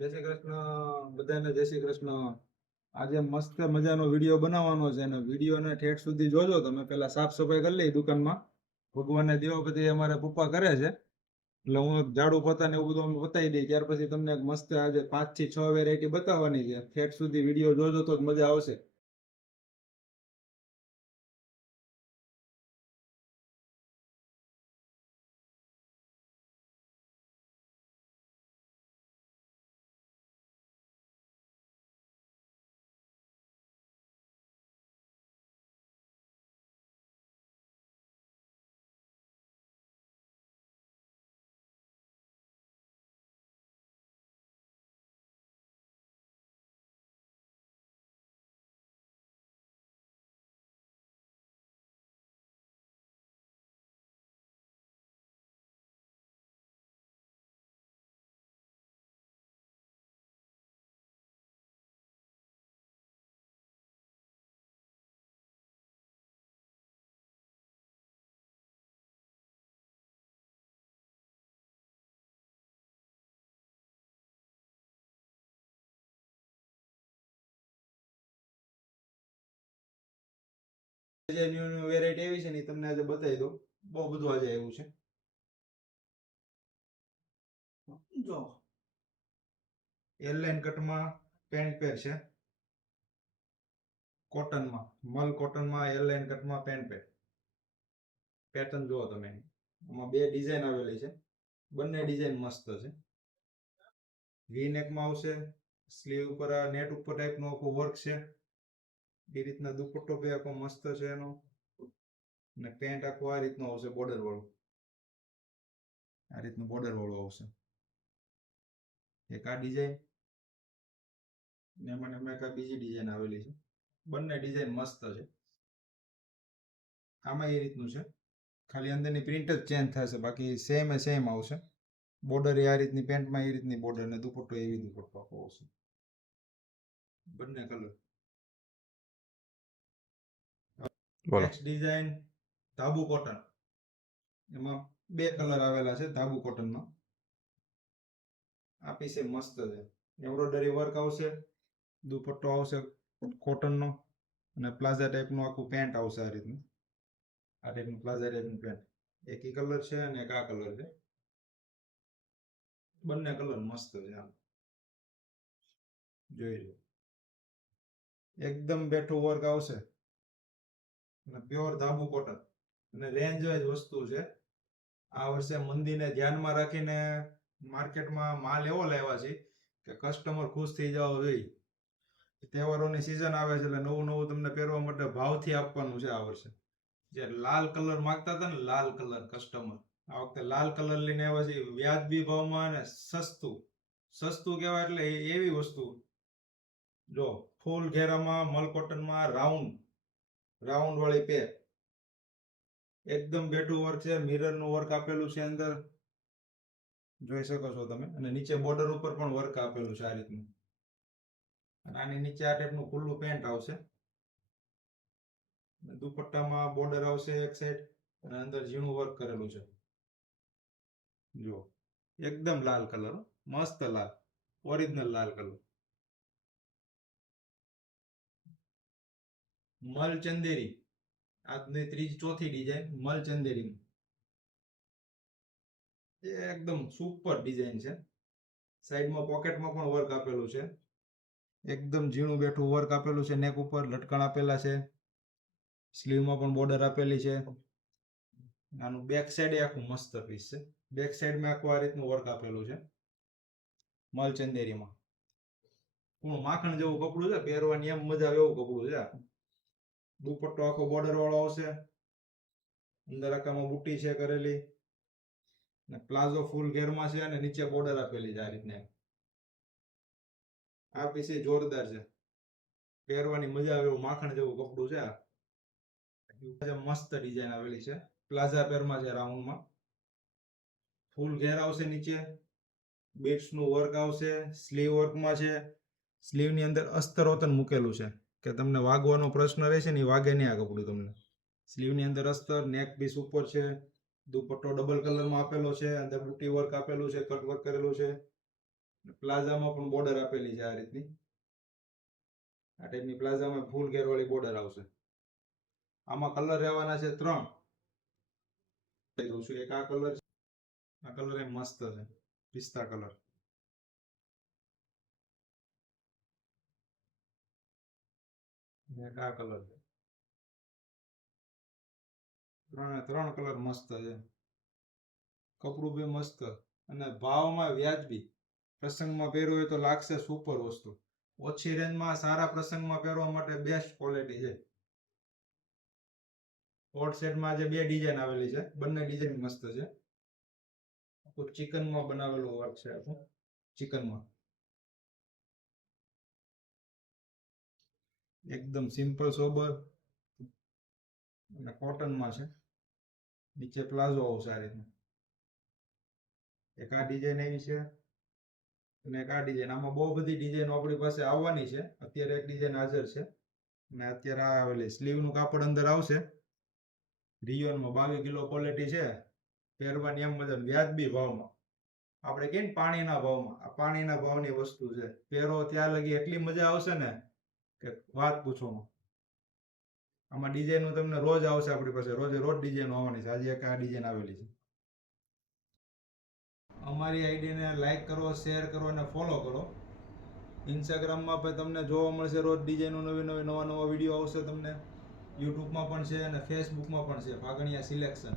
જય શ્રી કૃષ્ણ બધાને. જય શ્રી કૃષ્ણ. આજે મસ્ત મજાનો વિડીયો બનાવવાનો છે અને વિડીયોને ઠેઠ સુધી જોજો. તમે પેલા સાફ સફાઈ કરી લઈ દુકાનમાં. ભગવાનને દીવાબત્તી અમારે પપ્પા કરે છે, એટલે હું ઝાડુ પોતા ને એવું બધું અમે બતાવી દઈ. ત્યાર પછી તમને મસ્ત આજે 5 થી 6 વેરાયટી બતાવવાની છે. ઠેઠ સુધી વિડીયો જોજો તો જ મજા આવશે. જે ન્યુ ન્યુ વેરાયટી આવી છે ને તમને આજે બતાવી દઉં. બહુ બધું આજે આવ્યું છે. જો એરલાઇન કટમાં પેન્ટ પેર છે, કોટનમાં, મલ કોટનમાં એરલાઇન કટમાં પેન્ટ પેર. પેટર્ન જુઓ તમે. આમાં બે ડિઝાઇન આવેલી છે, બંને ડિઝાઇન મસ્ત છે. વી નેકમાં આવશે, સ્લીવ ઉપર આ નેટ ઉપર ટાઈપનો આખો વર્ક છે. એ રીતના દુપટ્ટો બી આખો મસ્ત છે એનો, અને પેન્ટ આખો આ રીતનો આવશે, બોર્ડર વાળું. આ રીતનું બોર્ડર વાળું આવશે. એક આ ડિઝાઇન ને મને એક આ બીજી ડિઝાઇન આવેલી છે. બંને ડિઝાઇન મસ્ત છે. આમાં એ રીતનું છે, ખાલી અંદરની પ્રિન્ટ જ ચેન્જ થશે, બાકી સેમ આવશે. બોર્ડર એ આ રીતની, પેન્ટમાં એ રીતની બોર્ડર ને દુપટ્ટો એવી દુપટ્ટો આખો આવશે. બંને કલર. નેક્સ્ટ ડિઝાઇન ધાબુ કોટન. એમાં બે કલર આવેલા છે ધાબુ કોટનમાં. આ પીસ મસ્ત છે. એમ્બ્રોઇડરી વર્ક આવશે, દુપટ્ટો આવશે કોટનનો, અને પ્લાઝા ટાઈપનું આખું પેન્ટ આવશે. આ રીતનું, આ ટાઈપનું પ્લાઝા ટાઈપનું પેન્ટ. એક ઈ કલર છે અને એક આ કલર છે. બંને કલર મસ્ત છે. આમ જોઈ લો, એકદમ બેઠું વર્ક આવશે અને પ્યોર ધાબુ કોટન, અને રેન્જ વાઇઝ વસ્તુ છે. આ વર્ષે મંદીને ધ્યાનમાં રાખીને માર્કેટમાં માલ એવો લાવ્યા છે કે કસ્ટમર ખુશ થઈ જવા જોઈએ. તહેવારોની સિઝન આવે છે એટલે નવું નવું તમને પહેરવા માટે ભાવથી આપવાનું છે. આ વર્ષે જે લાલ કલર માંગતા હતા ને, લાલ કલર કસ્ટમર, આ વખતે લાલ કલર લઈને આવ્યા છે. વ્યાજબી ભાવમાં અને સસ્તું. સસ્તું કહેવાય એટલે એવી વસ્તુ જો, ફૂલ ઘેરામાં મલ કોટનમાં રાઉન્ડ વાળી પેર. એકદમ બેઠું વર્ક છે, મિરર નું વર્ક આપેલું છે અંદર, જોઈ શકો છો તમે. અને નીચે બોર્ડર ઉપર પણ વર્ક આપેલું છે આ રીતનું. અને આની નીચે આ ટાઈપનું ખુલ્લું પેન્ટ આવશે. દુપટ્ટામાં બોર્ડર આવશે એક સાઈડ, અને અંદર ઝીણું વર્ક કરેલું છે. જો એકદમ લાલ કલર, મસ્ત લાલ, ઓરિજિનલ લાલ કલર. મલ ચંદેરી, આજની ચોથી ડિઝાઇન મલ ચંદેરી. એકદમ સુપર ડિઝાઇન છે. સાઈડમાં પોકેટમાં પણ વર્ક આપેલું છે. એકદમ ઝીણું બેઠું વર્ક આપેલું છે. નેક ઉપર લટકણ આપેલા છે. સ્લીવમાં પણ બોર્ડર આપેલી છે. આનું બેક સાઈડ આખું મસ્ત પીસ છે. બેક સાઈડમાં આખું આ રીતનું વર્ક આપેલું છે મલ ચંદેરીમાં. પૂરું માખણ જેવું કપડું છે, પહેરવાની એમ મજા આવે એવું કપડું છે. દુપટ્ટો આખો બોર્ડર વાળો આવશે, અંદર આખામાં બુટ્ટી છે કરેલી, ને પ્લાઝો ફૂલ ઘેરમાં છે, અને નીચે બોર્ડર આપેલી છે આ રીતના. આ પીસ જોરદાર છે, પહેરવાની મજા આવે એવું માખણ જેવું કપડું છે. મસ્ત ડિઝાઇન આવેલી છે, પ્લાઝા પેરમાં છે, રાઉન્ડમાં. ફૂલ ઘેર આવશે, નીચે બીટ્સ નું વર્ક આવશે, સ્લીવ વર્કમાં છે. સ્લીવ ની અંદર અસ્તરોતન મૂકેલું છે કે તમને વાગવાનો પ્રશ્ન રહેશે ને, વાગે નહીં આ કપડું તમને. સ્લીવ ની અંદર અસ્તર, નેક પીસ ઉપર છે, દુપટ્ટો ડબલ કલરમાં આપેલો છે, અંદર બુટી વર્ક આપેલું છે, કટ વર્ક કરેલું છે. પ્લાઝામાં પણ બોર્ડર આપેલી છે આ રીતની. આ ટાઈપની પ્લાઝામાં ફૂલ ઘેરવાળી બોર્ડર આવશે. આમાં કલર રહેવાના છે 3. એક આ કલર, આ કલર એ મસ્ત છે, પિસ્તા કલર. એક આ કલર છે. 3 કલર મસ્ત છે. કપડું બી મસ્ત અને ભાવમાં વ્યાજબી. પ્રસંગમાં પહેરવું હોય તો લાગશે સુપર વસ્તુ. ઓછી રેન્જમાં સારા પ્રસંગમાં પહેરવા માટે બેસ્ટ ક્વોલિટી છે. કોટ સેટમાં જે 2 ડિઝાઇન આવેલી છે, બંને ડિઝાઇન મસ્ત છે. આખું ચિકનમાં બનાવેલું વર્ક છે, આખું ચિકનમાં. એકદમ સિમ્પલ સોબર અને કોટનમાં છે. નીચે પ્લાઝો આવશે આ રીતનું. એક આ ડિઝાઇન એવી છે અને એક આ ડિઝાઇન. આમાં બહુ બધી ડિઝાઇનો આપણી પાસે આવવાની છે. અત્યારે એક ડિઝાઇન હાજર છે અને અત્યારે આ આવેલી સ્લીવનું કાપડ અંદર આવશે. રિયોનમાં 22 કિલો ક્વોલિટી છે. પહેરવાની એમ મજા, વ્યાજબી ભાવમાં. આપણે કહીએ ને પાણીના ભાવમાં, આ પાણીના ભાવની વસ્તુ છે. પહેરો ત્યાં લગી એટલી મજા આવશે ને કે વાત પૂછોમાં. આમાં ડિઝાઇનો તમને રોજ આવશે આપણી પાસે, રોજ ડિઝાઇનો આવવાની છે. આજે એક આ ડિઝાઇન આવેલી છે. અમારી આઈડીને લાઈક કરો, શેર કરો અને ફોલો કરો. ઇન્સ્ટાગ્રામમાં પણ તમને જોવા મળશે રોજ ડિઝાઇનો, નવા વિડીયો આવશે તમને. યુટ્યુબમાં પણ છે અને ફેસબુકમાં પણ છે, ભાગણિયા સિલેક્શન.